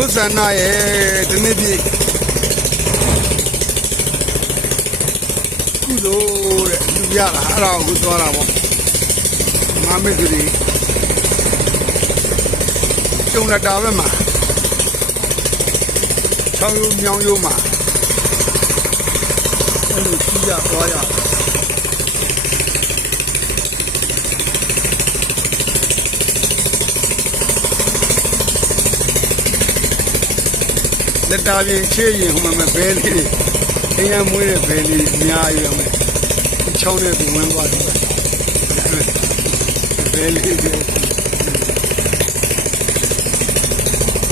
ဘုဇန္နာရဲ့ဒီနေ့ပြည့်ကုသိုလ်တဲ့လူပြတာအဲ့ဒါကိုသွားတာပေါ့မမေကလေးကျုံလက်တာပဲမှာချောင်းရိုးမြောင်းရိုးမှာအဲ့လိုကြီးရသွားရ လက်တာပြင်ချေးရင်ဟိုမှာမဘဲလေးတွေအင်းရမွေးတဲ့ဘဲလေးအများကြီးရမယ်ချောင်းနဲ့ကိုဝင်သွားတယ်ဘဲလေးတွေ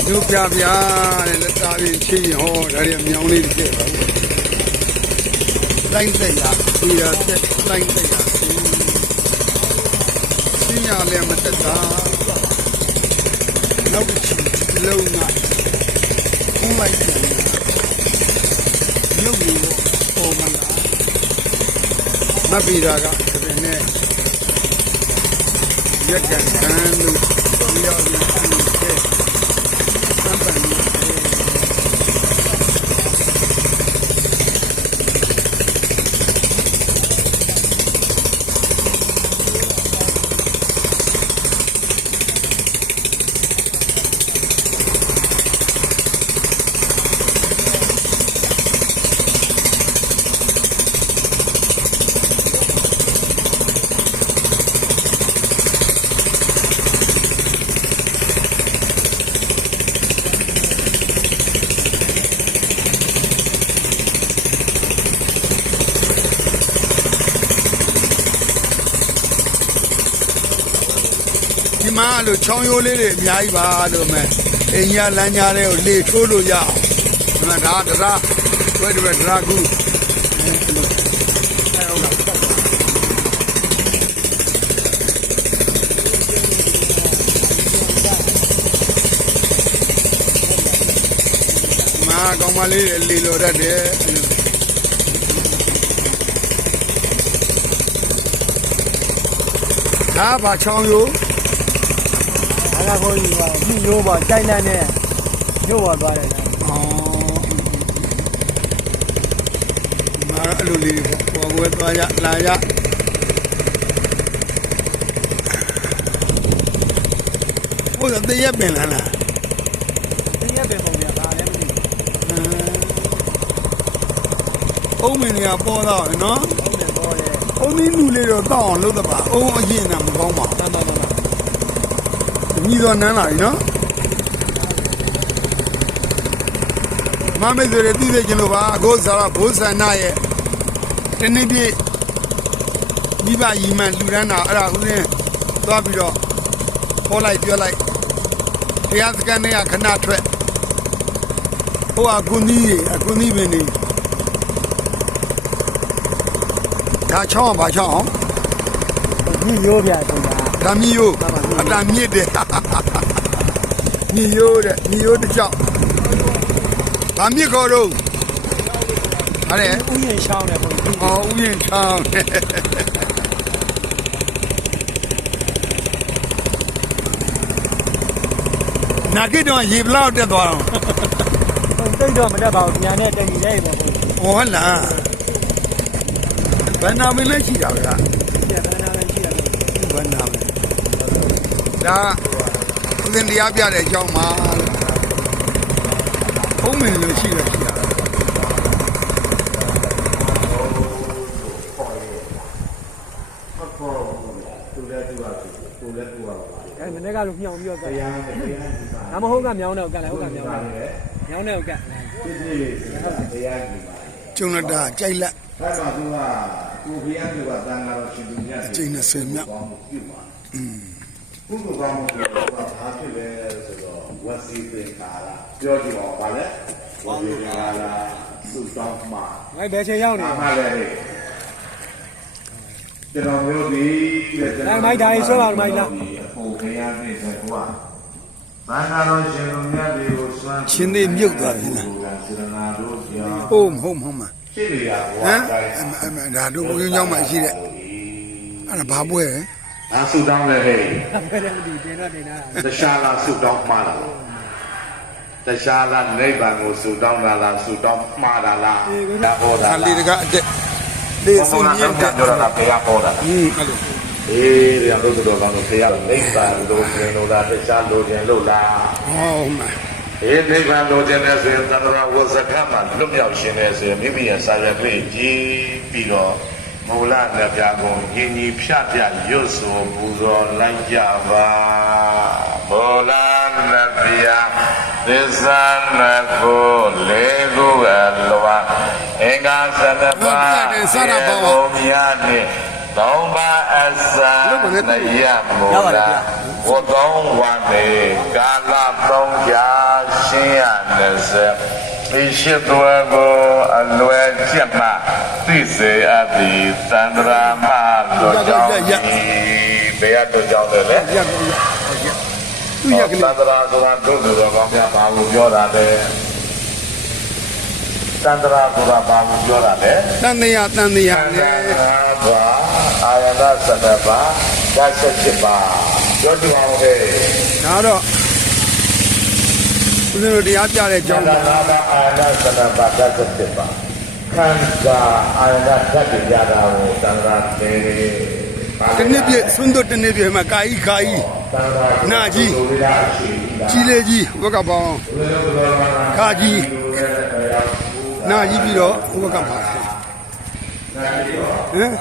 ညပြပြတဲ့လက်တာပြင်ချေးရင်ဟောဒါတွေအမြောင်းလေးတွေပြပါဘူးတိုင်းသက်ရဒီရသက်တိုင်းသက်ရစီရလည်းမတက်တာနောက်တစ်ချိန်လုံးကခုံး လိုက်တယ်ရုပ်ရည်ပေါ်မလာမပ်ပြီးတာကတပင်နဲ့ရက်ကန်ခံလို့ဒီရောက်နေတယ် ဒီမှာအဲ့လိုချောင်းရိုးလေးတွေအများကြီးပါလို့မဲ့အိမ်ကြီးလမ်းကြားတွေကိုလေထိုးလို့ရအောင်ဒီမှာဒါတရားဝဲဒီဘက်တရားကူအဲဟုတ်လားမာကောင်မလေးတွေလေလိုတတ်တယ်အဲ့လိုဒါဘာချောင်းရိုး ကကိုကြီးကမြို့ရိုးပေါ်ကြိုက်နှက်နဲ့မြို့ပေါ်သွားတယ်အော်မာအဲ့လိုလေးပေါ်ပေါ်သွားရလာရဟိုကတည့်ရပင်လားလားတည့်ရပင်ပုံပြပါလဲမသိဘူးအုံးမင်းကပေါ်တော့နော်ဟုတ်တယ်ပေါ်တယ်အုံးမင်းလူလေးတော့တောက်အောင်လုပ်တပါအုံးအရင်ကမကောင်းပါဘူးတန်တန်တန် ညီတော်နန်းလာပြီနော်မမေဆိုရတည်သေးခြင်းလို့ပါအခုစားတော့ဘိုးဆန္ဒရဲ့တနေ့ပြည့်မိဘရီမန်လူရန်တာအဲ့ဒါဦးစင်းသွားပြီးတော့ခေါ်လိုက်ပြောလိုက်တရားစကန်တွေကခဏထွက်ဟိုအကွန်ကြီးတွေအကွန်ကြီးပင်တွေဒါချောင်းအောင်ဘာချောင်းအောင်မြင့်ရိုးပြဆိုတာ ဒါမြည်ရိုးအတန်မြစ်တယ်မြည်ရိုးတဲ့မြည်ရိုးတစ်ကြောက်ဘာမြစ်ခေါ်တော့ဟာလေဥယျာဉ်ရှောင်းတယ်ပုံကြီးဟောဥယျာဉ်ချောင်းနာကိတော့ရေဘလောက်တက်သွားအောင်တိတ်တော့မတတ်ပါဘူးညာနဲ့တက်ညီလေးပုံပုံဟောလားဘယ်နာမင်းလဲရှိတာဗျာ ညဗနာလည်းရှိရတယ် ဘယ်နာမင်း ဒါဦးဇင်းတရားပြတဲ့အကြောင်းပါဘုံမင်းလို့ရှိရရှိတာအဲမနေ့ကလို့မြောင်ပြောတယ်ဒါမဟုတ်ကမြောင်းတော့ကလည်းဟုတ်ကမြောင်းတယ်မြောင်းတယ်ဟုတ်ကကျုံလက်တာကြိုက်လက်ဘာသာသူကကိုဘုရားသူကတန်ဃာတော်ရှင်သူမြတ်အကျိန်20မြောက်ကောင်းမှုပြုပါอืม ကုသိုလ်ကောင်းမှုပြုတော့ဘာဖြစ်လဲဆိုတော့ဝစီသင်္ခါရပြောကြည့်ပါဦးဗာလဲဝစီသင်္ခါရသုတောင်းမှာငါဘယ်ချိန်ရောက်နေအမှားလေကျွန်တော်မျိုးဒီတဲ့ကျွန်တော်မိုက်ဒါကြီးဆွဲပါမိုက်လားအဖို့ခရမ်းနေတယ်ကွာဘာသာတော်ရှင်သူမြတ်တွေကိုစွမ်းရှင်သေးမြုပ်သွားပြီလားစေရနာတို့ကြောင့်အိုးမဟုတ်မဟုတ်မှာရှိနေရဘဝဟမ်တိုင်းအမအမဒါတို့ဘုံကြောင်းမှာရှိတဲ့အဲ့ဒါဘာပွဲလဲ အာဆုတောင်းလဲဟဲ့ဘယ်တယ်မသိတင်တော့တင်တာတခြားလားဆုတောင်းမှာလားခြားလားနိဗ္ဗာန်ကိုဆူတောင်းတာလားဆူတောင်းမှားတာလားဒါဟောတာဒါလားလေတကအတက်လေးစဘုင်ရားပြင်းပြောတက်တာကဘုရားဟောတာอืมအဲ့လိုအေးဒီအောင်တို့တော်ကောင်းတို့ဘုရားနိဗ္ဗာန်လိုချင်လို့လားတခြားလိုချင်လို့လားဟောမှာအေးနိဗ္ဗာန်လိုချင်တဲ့ဆိုရင်သန္တရာဝဇကမှာလွတ်မြောက်ရှင်တဲ့ဆိုရင်မိမိရဲ့စာရွက်လေးကြည်ပြီးတော့ မူလနဲ့ပြကုံယဉ်ညီဖြတ်ပြရွတ်ဆိုပူဇော်လိုက်ကြပါမူလနဲ့ပြသစ္စာနဲ့ကိုလေကိုအလွာအင်္ဂါစနပါဘုံများနဲ့သုံးပါအစနယမူလာဝတ်တော်ဝါနေကာလသုံးရာရှင်းရနေစေဒီရှိတော်ကိုအလွယ်ချက်မှသိစေ အပ်သည်သန္တရာမတို့ကြောင့်ဘယ်ရတို့ကြောင့်လဲရက်ရက်သူရက်ကလေးသန္တရာဆိုတာတို့လူတော်ကောင်းများဘာလို့ပြောတာလဲသန္တရာဆိုတာဘာလို့ပြောတာလဲတန်တရားတန်တရားသနဲ့န္တရာဘာအာယနာစနပါဒါဆက်ဖြစ်ပါပြောကြအောင်ဟဲ့ဒါတော့ဦးဇင်းတို့တရားပြတဲ့အကြောင်းသပါန္တရာဘာအာယနာစနပါဒါဆက်ဖြစ်ပါ ခန္ဓာအာယနာဓာတ်ကြတာကိုသန္တရာနေနေတနေ့ပြည့်စွန်းတို့တနေ့ပြည့်မှာကာယီကာယီသန္တရာနာကြီးလူရရှိကြီးလေးကြီးဝက်ကပေါင်းခါကြီးနာကြီးပြီးတော့ဝက်ကပါဟမ်